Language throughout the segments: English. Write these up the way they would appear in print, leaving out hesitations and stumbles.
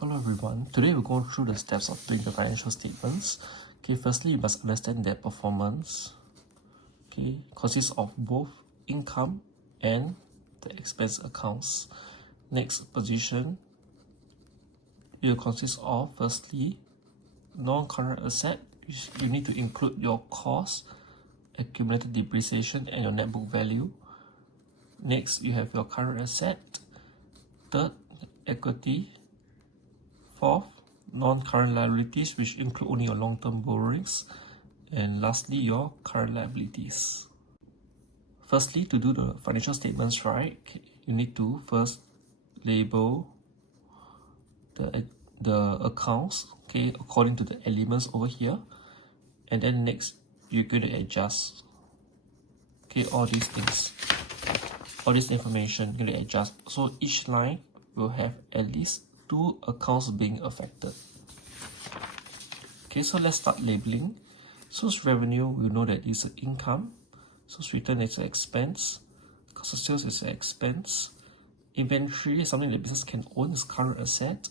Hello everyone, today we'll go through the steps of doing the financial statements. Okay, firstly you must understand their performance. Okay, consists of both income and the expense accounts. Next position, it will consist of firstly non-current asset, which you need to include your cost, accumulated depreciation and your net book value. Next, you have your current asset. Third, equity. Fourth, non-current liabilities, which include only your long-term borrowings. And lastly, your current liabilities. Firstly, to do the financial statements right, you need to first label the accounts, okay, according to the elements over here. And then next, you're going to adjust, okay, all these things, all this information, you're going to adjust. So each line will have at least 2 accounts being affected. Okay, so let's start labeling. Source revenue, we know that it's an income. Source return is an expense. Cost of sales is an expense. Inventory is something that business can own, is current asset.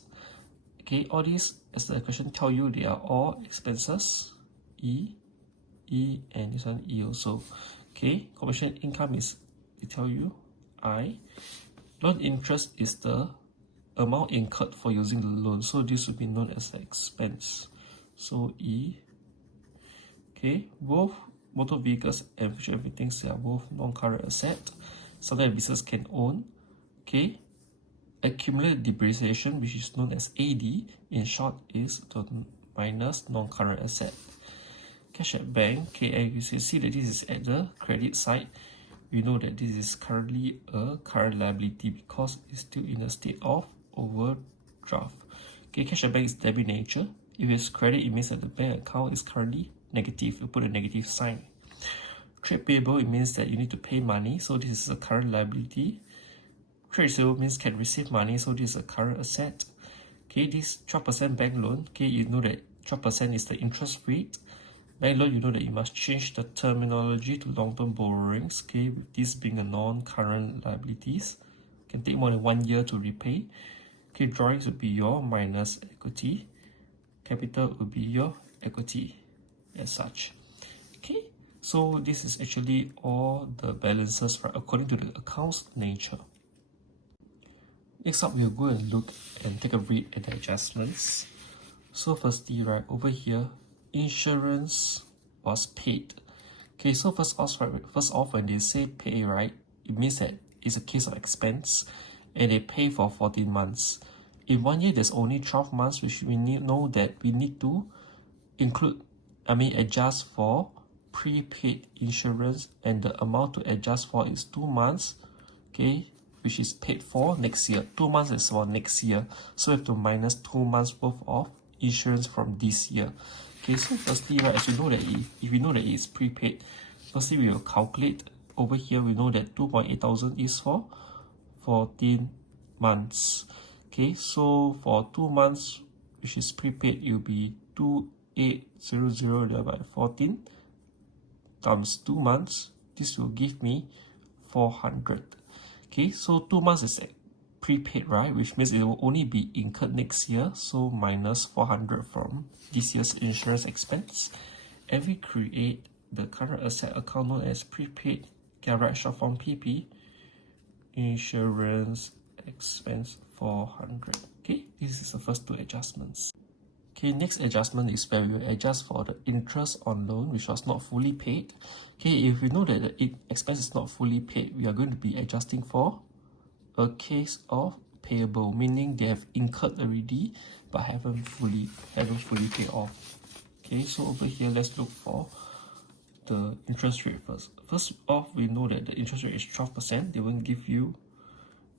Okay, all these, as the question tell you, they are all expenses. E, and this one E also. Okay, commission income is, they tell you, I. Loan interest is the amount incurred for using the loan, so this would be known as the expense, so E. Okay, both motor vehicles and future everything are both non-current asset, something that business can own. Okay, accumulated depreciation, which is known as AD, in short is the minus non-current asset. Cash at bank, okay, and you see that this is at the credit side. We know that this is currently a current liability because it's still in a state of overdraft. Okay, cash at bank is debit nature. If it's credit, it means that the bank account is currently negative. You put a negative sign. Trade payable, it means that you need to pay money, so this is a current liability. Trade receivable means can receive money, so this is a current asset. Okay, this 12% bank loan, okay, you know that 12% is the interest rate. Bank loan, you know that you must change the terminology to long-term borrowings, okay, with this being a non-current liabilities. Can take more than 1 year to repay. Okay, drawings would be your minus equity. Capital would be your equity as such. Okay, so this is actually all the balances right according to the account's nature. Next up, we'll go and look and take a read at the adjustments. So firstly, right over here, insurance was paid. Okay, so first off, when they say pay, right, it means that it's a case of expense and they pay for 14 months. In 1 year, there's only 12 months, which we know that we need to adjust for prepaid insurance, and the amount to adjust for is 2 months, okay, which is paid for next year. 2 months is for next year, so we have to minus 2 months worth of insurance from this year. Okay, so firstly, right, as you know that if we know that it's prepaid, firstly we will calculate. Over here we know that 2,800 is for 14 months. Okay, so for 2 months, which is prepaid, it will be 2,800 divided by 14 times 2 months. This will give me 400. Okay, so 2 months is prepaid, right, which means it will only be incurred next year, so minus 400 from this year's insurance expense. And we create the current asset account known as prepaid, can write short form PP, insurance expense 400. Okay, this is the first 2 adjustments. Okay, next adjustment is where we will adjust for the interest on loan which was not fully paid. Okay, if we know that the expense is not fully paid, we are going to be adjusting for a case of payable, meaning they have incurred already but haven't fully paid off. Okay, so over here, let's look for the interest rate first. First off, we know that the interest rate is 12%. They won't give you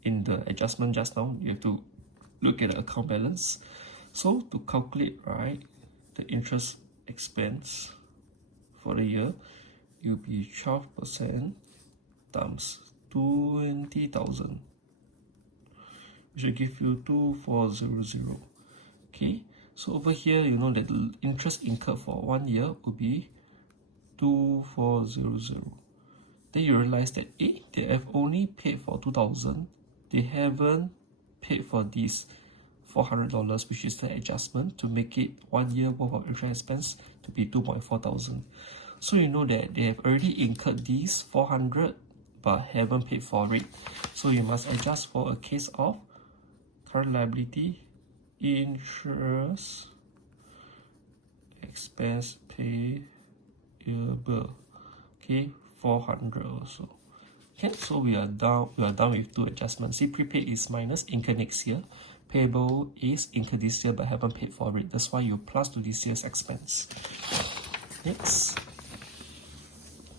in the adjustment just now. You have to look at the account balance. So to calculate, right, the interest expense for the year, it will be 12% times 20,000, which will give you 2,400. Okay, so over here, you know that the interest incurred for 1 year will be 2,400. Then you realize that they have only paid for 2,000. They haven't paid for this $400, which is the adjustment to make it 1 year worth of insurance expense to be 2,400. So you know that they have already incurred these 400 but haven't paid for it. So you must adjust for a case of current liability, insurance expense payable. Okay, 400 also. Okay, so we are done with two adjustments. See, prepaid is minus, incur next year. Payable is incur this year but haven't paid for it. That's why you plus to this year's expense. Next,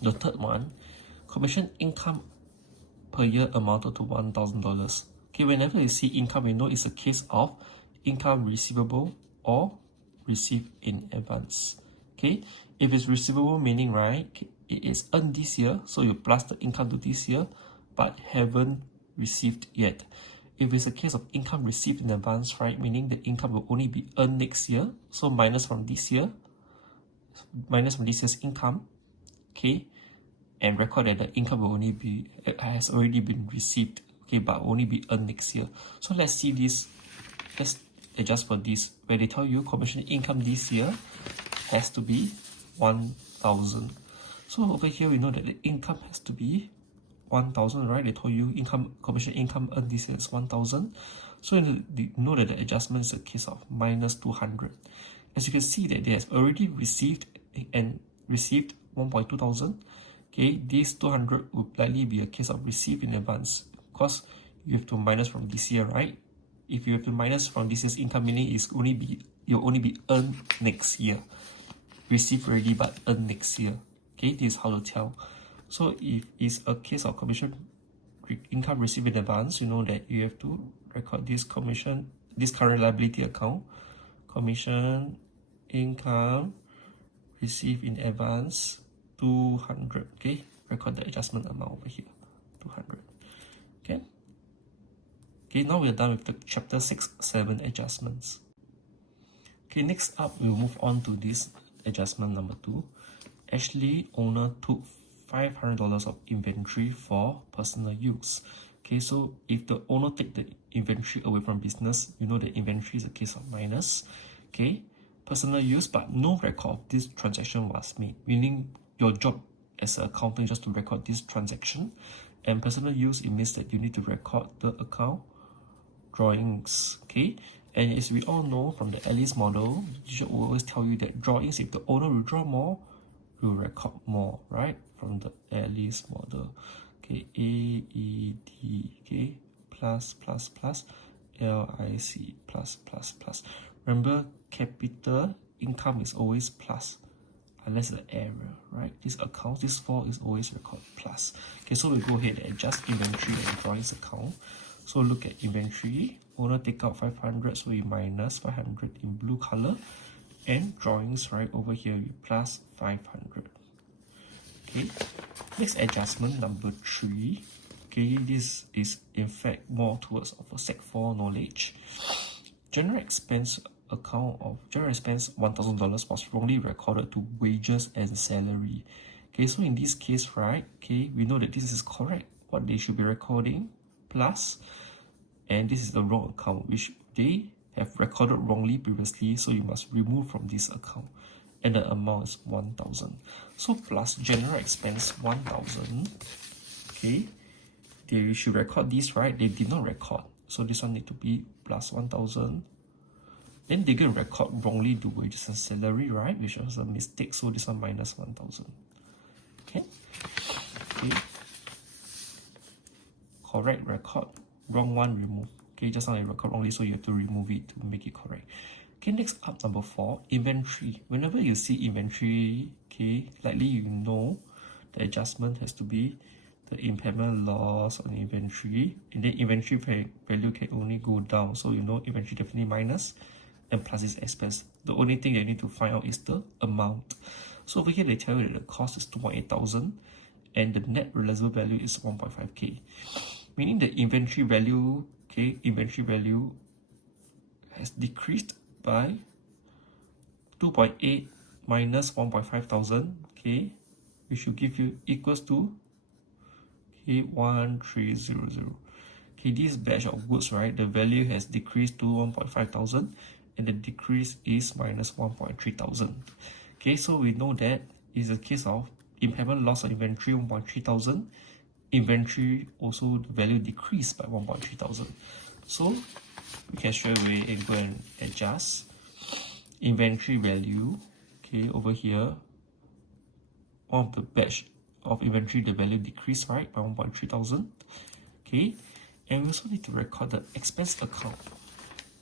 the third one, commission income per year amounted to $1,000. Okay, whenever you see income, you know it's a case of income receivable or received in advance. Okay, if it's receivable, meaning right, it is earned this year, so you plus the income to this year but haven't received yet. If it's a case of income received in advance, right, meaning the income will only be earned next year, so minus from this year's income, okay, and record that the income will only be has already been received, okay, but will only be earned next year. So let's see this. Let's adjust for this, where they tell you commission income this year has to be 1,000. So over here we know that the income has to be 1,000, right? They told you commission income earned this year is 1,000. So you know that the adjustment is a case of minus 200. As you can see that they have already received 1,200. Okay, this 200 would likely be a case of received in advance because you have to minus from this year, right? If you have to minus from this year's income, meaning you'll only be earned next year. Received already but earned next year. Okay, this is how to tell. So if it's a case of commission income received in advance, you know that you have to record this current liability account, commission income received in advance, 200. Okay, record the adjustment amount over here, 200. Okay. Okay, now we are done with the chapter 6-7 adjustments. Okay, next up we'll move on to this adjustment number 2. Actually, owner took $500 of inventory for personal use. Okay, so if the owner take the inventory away from business, you know the inventory is a case of minus. Okay, personal use, but no record of this transaction was made, meaning your job as an accountant is just to record this transaction. And personal use, it means that you need to record the account drawings. Okay, and as we all know from the Alice model, the teacher will always tell you that drawings, if the owner will draw more, will record more, right? From the Alice model. Okay, AED, okay, plus, LIC, plus. Remember, capital income is always plus, unless the error, right? This account, this 4 is always recorded plus. Okay, so we go ahead and adjust inventory and drawings account. So look at inventory, owner take out 500, so we minus 500 in blue color, and drawings, right, over here we plus 500. Okay, next adjustment number 3. Okay, this is in fact more towards of a Sec 4 knowledge. General expense $1,000 was wrongly recorded to wages and salary. Okay, so in this case, right, okay, we know that this is correct. What they should be recording plus, and this is the wrong account which they have recorded wrongly previously, so you must remove from this account, and the amount is 1,000. So plus general expense 1,000. Okay, they should record this, right? They did not record, so this one need to be plus 1,000. Then they're going to record wrongly the wages and salary, right? Which was a mistake, so this one minus 1,000. Okay. Correct record, wrong one remove. Okay, just now you record wrongly, so you have to remove it to make it correct. Okay, next up, number 4, inventory. Whenever you see inventory, okay, likely you know the adjustment has to be the impairment loss on inventory, and then inventory value can only go down, so you know inventory definitely minus, and plus is expense. The only thing you need to find out is the amount. So over here they tell you that the cost is 2,800 and the net realizable value is 1.5k, meaning the inventory value, okay, inventory value has decreased by 2.8 minus 1.5 thousand, okay, which should give you equals to, okay, 1,300. Okay, this batch of goods, right, the value has decreased to 1.5 thousand and the decrease is minus 1.3 thousand. Okay, so we know that is a case of impairment loss of inventory 1.3 thousand. Inventory also the value decreased by 1.3 thousand. So we can straight away and go and adjust inventory value. Okay, over here, one of the batch of inventory, the value decreased, right, by 1.3 thousand. Okay, and we also need to record the expense account,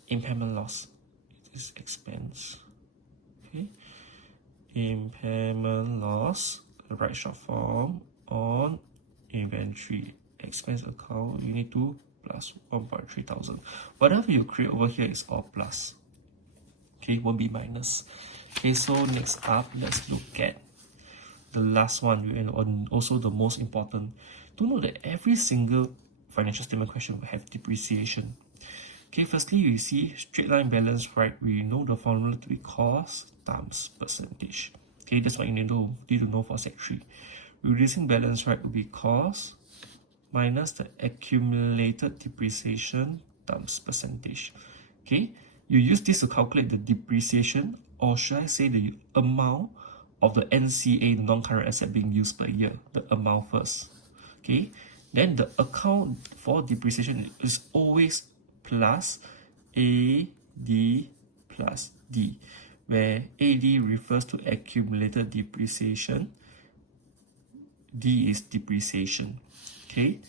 impairment loss. It is expense. Okay, impairment loss, the right short form on inventory expense account. You need to plus 1.3 thousand. Whatever you create over here is all plus. Okay, won't be minus. Okay, so next up, let's look at the last one and also the most important. To know that every single financial statement question will have depreciation. Okay, firstly, you see straight line balance, right? We know the formula to be cost times percentage. Okay, that's what you need to know for Sec 3. Reducing balance, right, will be cost minus the accumulated depreciation times percentage. Okay, you use this to calculate the depreciation, or should I say the amount of the NCA, the non-current asset being used per year, the amount first. Okay, then the account for depreciation is always plus AD plus D, where AD refers to accumulated depreciation, D is depreciation. Okay,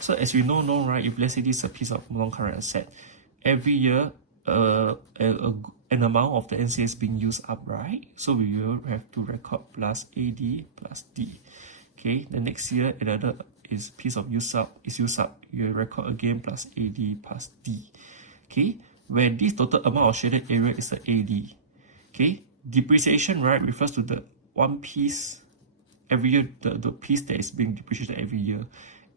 so as we know, right, if let's say this is a piece of non-current asset, every year an amount of the NCA is being used up, right? So we will have to record plus AD plus D. Okay, the next year another is piece of used up, you record again plus AD plus D. Okay, where this total amount of shaded area is the AD. Okay, depreciation, right, refers to the one piece every year, the piece that is being depreciated every year.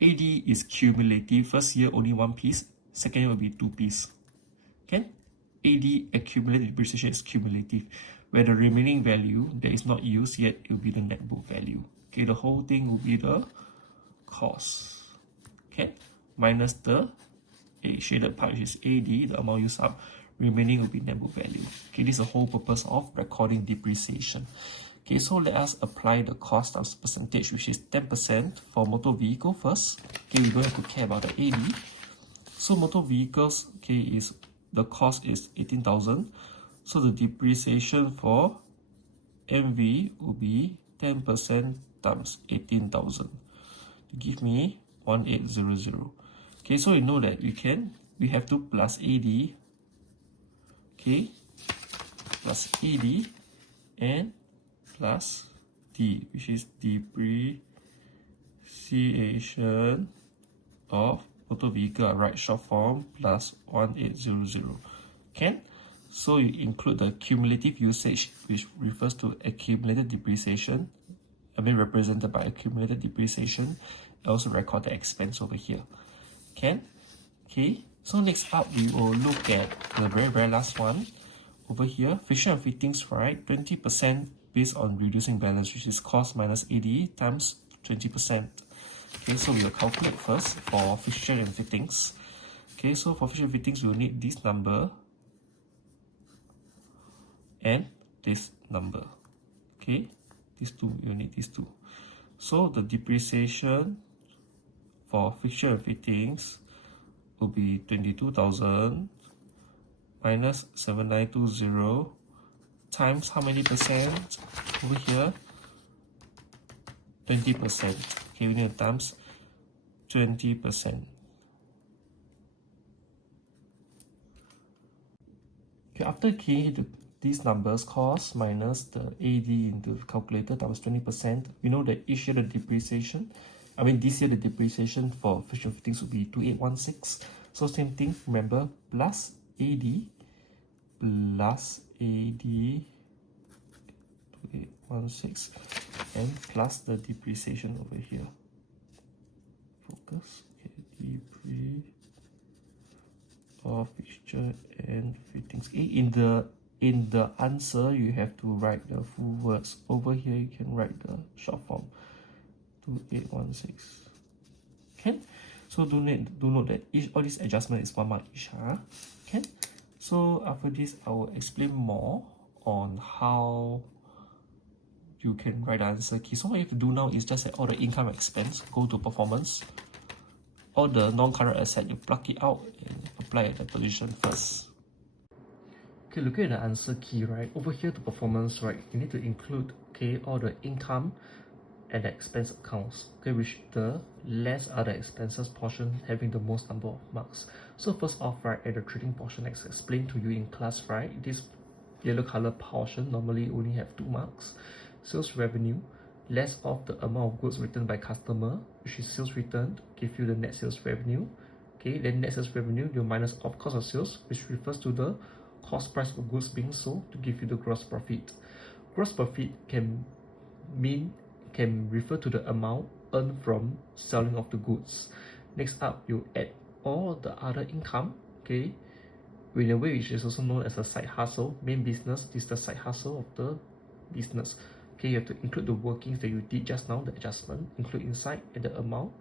AD is cumulative. First year only one piece, second year will be two pieces. Okay, AD accumulated depreciation is cumulative, where the remaining value that is not used yet, it will be the net book value. Okay, the whole thing will be the cost. Okay, minus the shaded part, which is AD, the amount used up, remaining will be net book value. Okay, this is the whole purpose of recording depreciation. Okay, so let us apply the cost times percentage, which is 10% for motor vehicle first. Okay, we don't have to care about the AD. So motor vehicles, okay, is the cost is 18,000. So the depreciation for MV will be 10% times 18,000. Give me 1800. Okay, so you know that we have to plus AD. Okay, plus AD and plus D, which is depreciation of motor vehicle, right, short form, plus 1800. Can? So you include the cumulative usage, which refers to accumulated depreciation, represented by accumulated depreciation. I also record the expense over here. Can? Okay, so next up we will look at the very last one over here, fixture and fittings, right? 20% based on reducing balance, which is cost minus AD times 20%. Okay, so we will calculate first for fixture and fittings. Okay, so for fixture and fittings, we will need this number and this number. Okay, these two, you need these two. So the depreciation for fixture and fittings will be 22,000 minus 7920 times how many percent over here? 20%. Okay, we need to times 20%. Okay, after keying these numbers, cost minus the AD into the calculator times 20%, we know that each year the depreciation, this year the depreciation for fixture fittings will be 2816. So same thing, remember, plus AD 2816 and plus the depreciation over here. Focus. Okay, depre of fixture and fittings. Okay, in the answer you have to write the full words. Over here you can write the short form 2816. Okay, So do note that all these adjustments is 1 mark each. Okay. So after this, I will explain more on how you can write the answer key. So what you have to do now is just that all the income expense go to performance. All the non-current asset, you plug it out and apply at the position first. Okay, looking at the answer key, right? Over here to performance, right? You need to include, okay, all the income and the expense accounts, okay, which the less other expenses portion having the most number of marks. So first off, right, at the trading portion, as explained to you in class, right, this yellow color portion normally only have 2 marks. Sales revenue, less of the amount of goods returned by customer, which is sales returned, give you the net sales revenue. Okay, then net sales revenue, you minus off cost of sales, which refers to the cost price of goods being sold to give you the gross profit. Gross profit can refer to the amount earned from selling of the goods. Next up, you add all the other income, okay, in a way which is also known as a side hustle. Main business is the side hustle of the business. Okay, you have to include the workings that you did just now, the adjustment, include inside and the amount.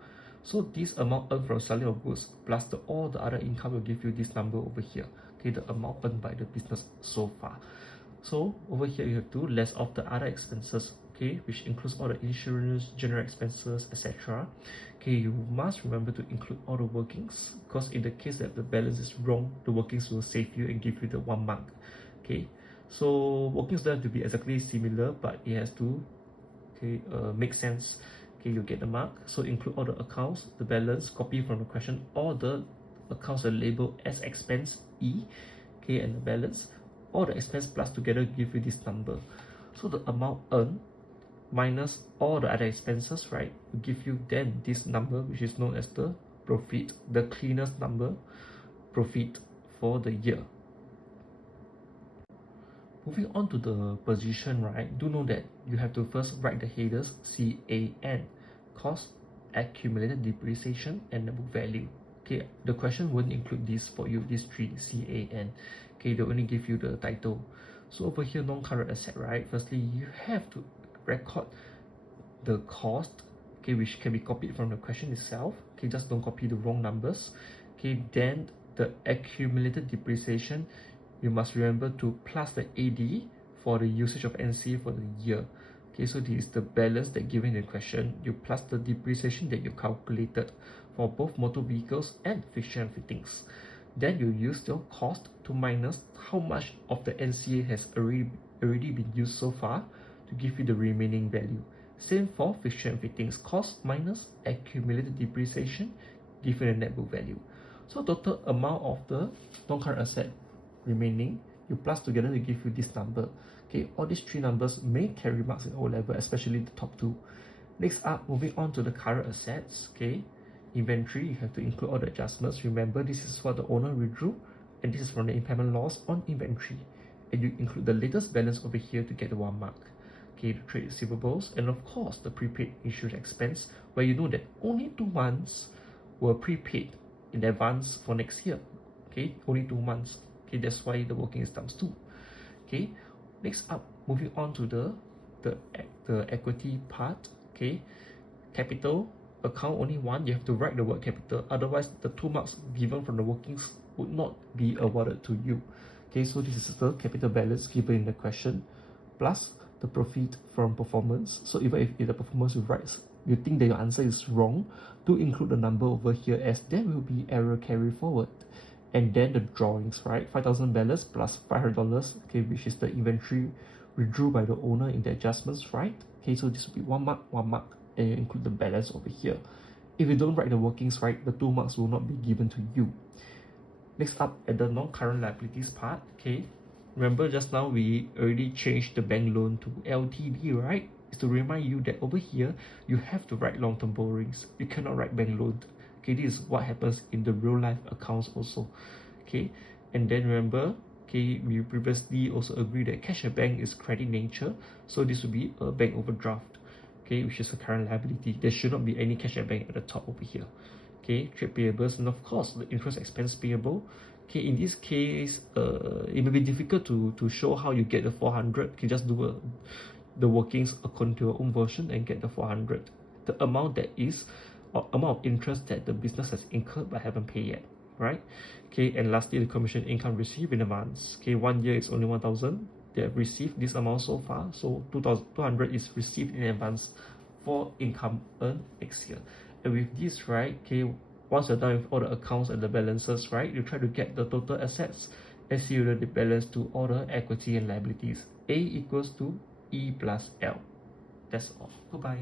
So this amount earned from selling of goods plus all the other income will give you this number over here. Okay, the amount earned by the business so far. So over here you have to less off the other expenses, okay, which includes all the insurance, general expenses, etc. Okay, you must remember to include all the workings, because in the case that the balance is wrong, the workings will save you and give you the 1 mark. Okay, so workings don't have to be exactly similar, but it has to, okay, make sense. Okay, you get the mark. So include all the accounts, the balance, copy from the question, all the accounts are labeled as expense E, okay, and the balance, all the expense plus together give you this number. So the amount earned minus all the other expenses, right, will give you then this number, which is known as the profit, the cleanest number, profit for the year. Moving on to the position, right, do know that you have to first write the headers CAN, cost, accumulated depreciation, and the book value. Okay, the question won't include this for you, these 3 CAN. Okay, they only give you the title. So over here, non-current asset, right, firstly you have to record the cost, okay, which can be copied from the question itself. Okay, just don't copy the wrong numbers. Okay, then the accumulated depreciation, you must remember to plus the AD for the usage of NC for the year. Okay, so this is the balance that given in the question. You plus the depreciation that you calculated for both motor vehicles and fixture and fittings. Then you use your cost to minus how much of the NCA has already been used so far to give you the remaining value. Same for fixture and fittings, cost minus accumulated depreciation, give you the net book value. So total amount of the non-current asset remaining, you plus together to give you this number. Okay, all these 3 numbers may carry marks in O level, especially the top 2. Next up, moving on to the current assets. Okay, inventory, you have to include all the adjustments. Remember, this is what the owner withdrew, and this is from the impairment loss on inventory, and you include the latest balance over here to get the 1 mark. Okay, the trade receivables, and of course the prepaid insurance expense, where you know that only 2 months were prepaid in advance for next year. Okay, only 2 months. Okay, that's why the working is times 2. Okay, next up, moving on to the equity part. Okay, capital account only 1, you have to write the word capital, otherwise the 2 marks given from the workings would not be awarded to you. Okay, so this is the capital balance given in the question plus the profit from performance. So even if the performance you think that your answer is wrong, do include the number over here, as there will be error carry forward. And then the drawings, right, 5,000 balance plus $500, okay, which is the inventory withdrew by the owner in the adjustments, right? Okay, so this will be 1 mark, 1 mark, and you include the balance over here. If you don't write the workings, right, the 2 marks will not be given to you. Next up, at the non-current liabilities part, okay, remember just now we already changed the bank loan to LTD, right? It's to remind you that over here, you have to write long-term borrowings. You cannot write bank loan. Okay, this is what happens in the real life accounts also. Okay, and then remember, okay, we previously also agreed that cash at bank is credit nature, so this will be a bank overdraft, okay, which is a current liability. There should not be any cash at bank at the top over here. Okay, trade payables, and of course the interest expense payable. Okay, in this case, it may be difficult to show how you get the 400. Okay, just do the workings according to your own version and get the 400. The amount that is amount of interest that the business has incurred but haven't paid yet, right? Okay, and lastly, the commission income received in advance. Okay, 1 year is only 1,000. They have received this amount so far, so 2,200 is received in advance for income earned next year. And with this, right, okay, once you're done with all the accounts and the balances, right, you try to get the total assets as you the balance to all the equity and liabilities. A equals to E plus L. That's all. Goodbye.